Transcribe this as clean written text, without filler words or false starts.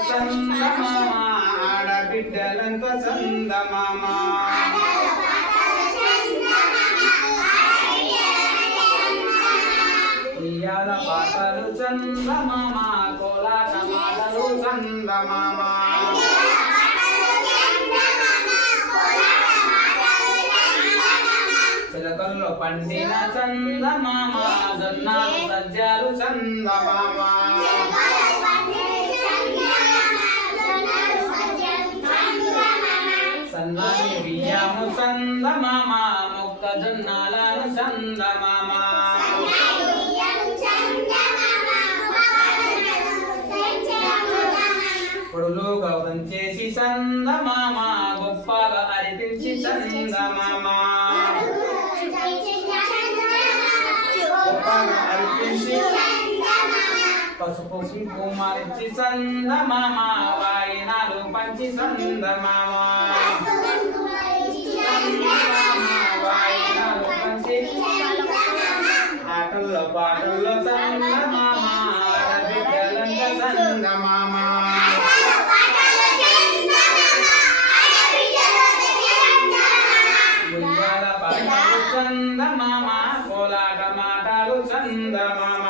చందమామ ఆడబిడ్డలంత చందమామ ఇయాల పాటలు చందమామ కోలాట మాటలు చందమామ చిలకల్లో పండిన చందమామ జొన్నాలు సజ్జాలు చందమామ సన్నాని బియ్యము చందమామ మొక్కజొన్నలను చందమామ పొడులు గౌరం చేసి చందమామ గొప్పగా అరిపించి చందమామ గొప్పగా అరిపించి పసుపు కుంకుమరిచి చందమామ వాయినాలు పంచి చందమామ వాయినాలు పంచి ఆటల్లో పాటల్లో చందమామ ఆడబిడ్డలంత చందమామ ఉయ్యాల పాటలు చందమామ కోలాట మాటలు చందమామ